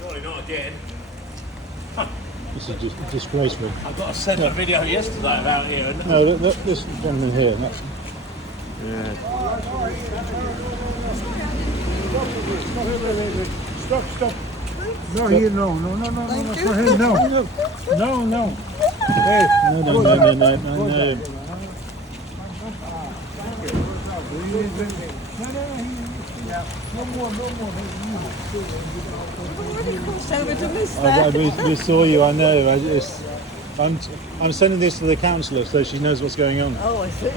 Surely not again. This is just disgraceful. I got sent a video yesterday about here. No, this gentleman here. That's, Yeah. Stop. No, here, no. For him, no. No. Hey. no. No more. we saw you. I know. I'm sending this to the councillor so she knows what's going on. Oh, I see.